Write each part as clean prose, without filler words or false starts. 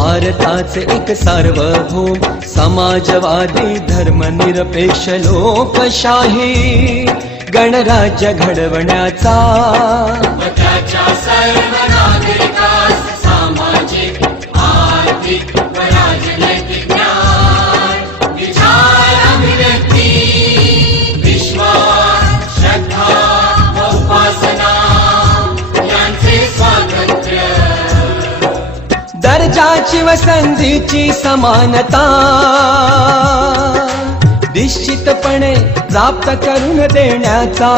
भारताचे एक सार्वभौम समाजवादी धर्मनिरपेक्ष लोकशाही गणराज्य घडवण्याचा त्याच्या सर्व नागरिकास सामाजिक आर्थिक व राजनैतिक न्याय विचार अभिव्यक्ती विश्वास श्रद्धा व उपासना यांचे स्वातंत्र्य दर्जाची व संधीची समानता निश्चितपणे प्राप्त करून देण्याचा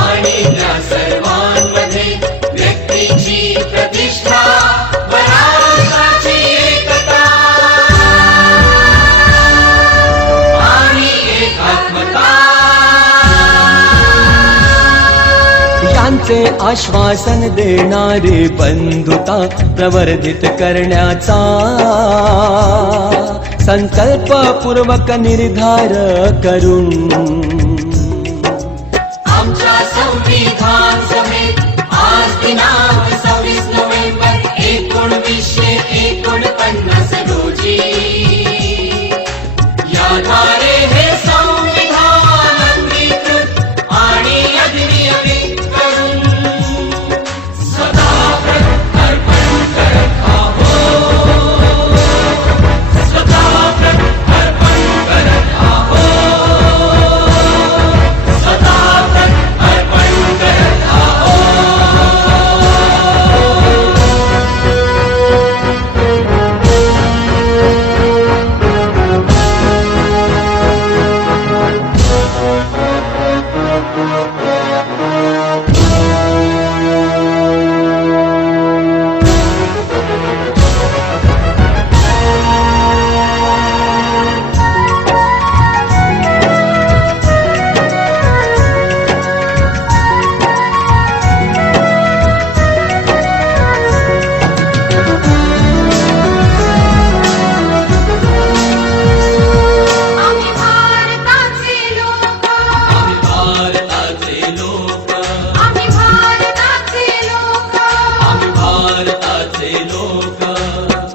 आणि त्या सर्वांमध्ये व्यक्तीची प्रतिष्ठा व राष्ट्राची एकता आणि एकात्मता यांचे आश्वासन देणारी बंधुता प्रवर्धित करण्याचा संकल्पपूर्वक निर्धार करून आमच्या संविधान सभेत आज दिनांक 26 नोव्हेंबर 1949 रोजी याद्वारे हे संविधान अंगीकृत आणि अधिनियमित करून सदा अर्पण करत आहोत. सदा अर्पण करत आहोत. सदा अर्पण करत आहोत.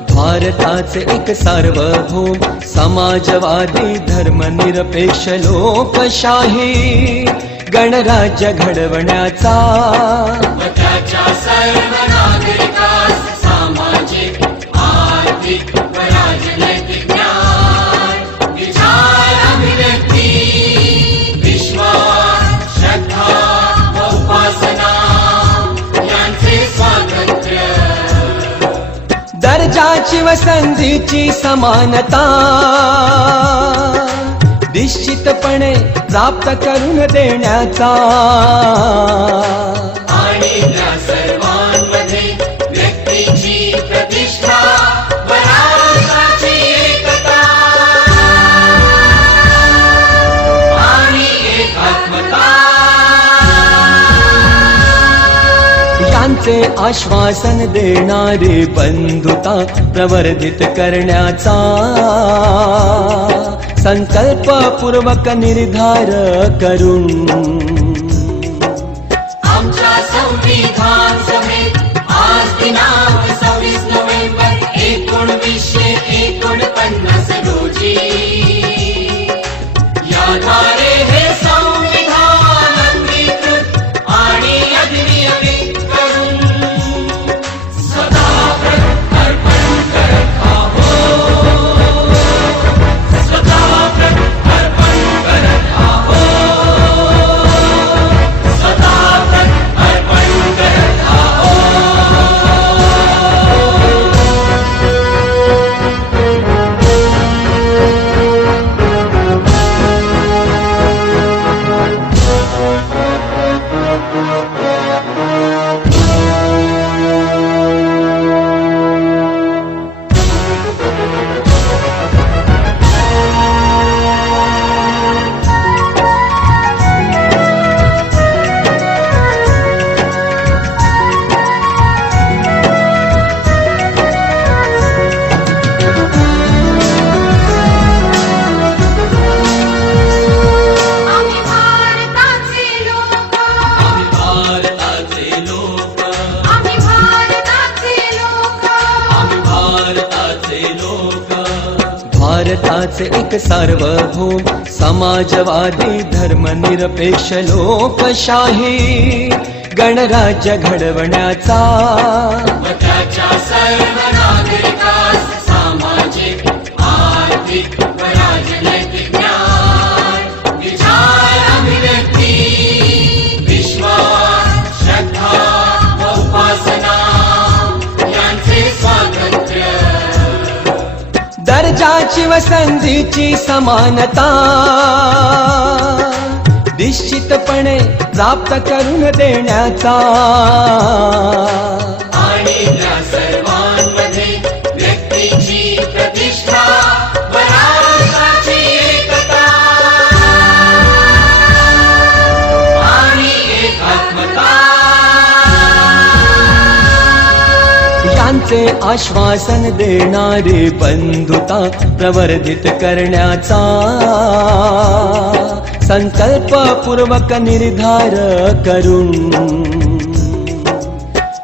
भारताचे एक सार्वभौम समाजवादी धर्मनिरपेक्ष लोकशाही गणराज्य घडवण्याचा त्याच्या सर्व नागरिकास सामाजिक आर्थिक व राजनैतिक न्याय विचार अभिव्यक्ती विश्वास श्रद्धा व उपासना यांचे स्वातंत्र्य दर्जाची व संधीची समानता निश्चितपणे प्राप्त करून देण्याचा आणि त्या सर्वांमध्ये व्यक्तीची प्रतिष्ठा व राष्ट्राची एकता आणि एकात्मता यांचे आश्वासन देणारी बंधुता प्रवर्धित करण्याचा संकल्पपूर्वक निर्धार करून आमच्या संविधान सभेत आज दिनांक 26 नोव्हेंबर 1949 रोजी याद्वारे हे संविधान अंगीकृत आणि अधिनियमित करून सदा अर्पण करत आहोत. सदा अर्पण करत आहोत. भारताचे एक सार्वभौम समाजवादी धर्मनिरपेक्ष लोकशाही गणराज्य घडवण्याचा व त्याच्या सर्व नागरिकास सामाजिक आर्थिक व राजनैतिक न्याय विचार अभिव्यक्ती विश्वास श्रद्धा व उपासना यांचे स्वातंत्र्य दर्जाची व संधीची समानता निश्चितपणे प्राप्त करून देण्याचा आणि त्या सर्वांमध्ये व्यक्तीची प्रतिष्ठा व राष्ट्राची एकता आणि एकात्मता यांचे आश्वासन देणारी बंधुता प्रवर्धित करण्याचा संकल्पपूर्वक निर्धार करून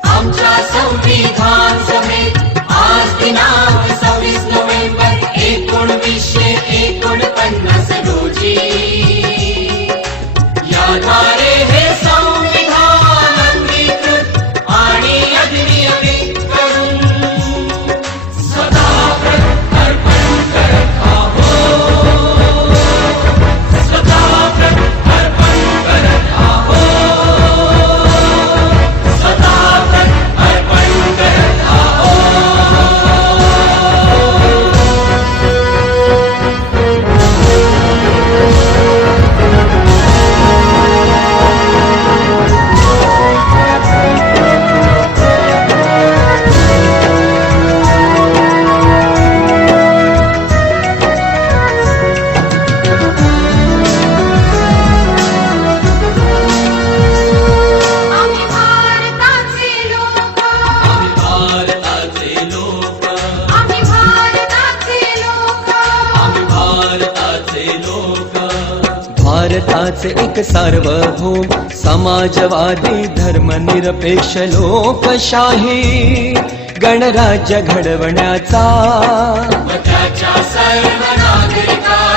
आमच्या संविधान सभेत आज दिनांक 26 नोव्हेंबर 1949 रोजी याद्वारे हे संविधान अंगीकृत आणि अधिनियमित करून सदा अर्पण करत आहोत. सदा अर्पण करत आहोत. सदा अर्पण करत आम्ही भारताचे लोक भारताचे लोक आम्ही भारताचे लोक भारताचे लोक भारताचे एक सार्वभौम समाजवादी धर्मनिरपेक्ष लोकशाही गणराज्य घडवण्याचा व त्याच्या सर्व नागरिकास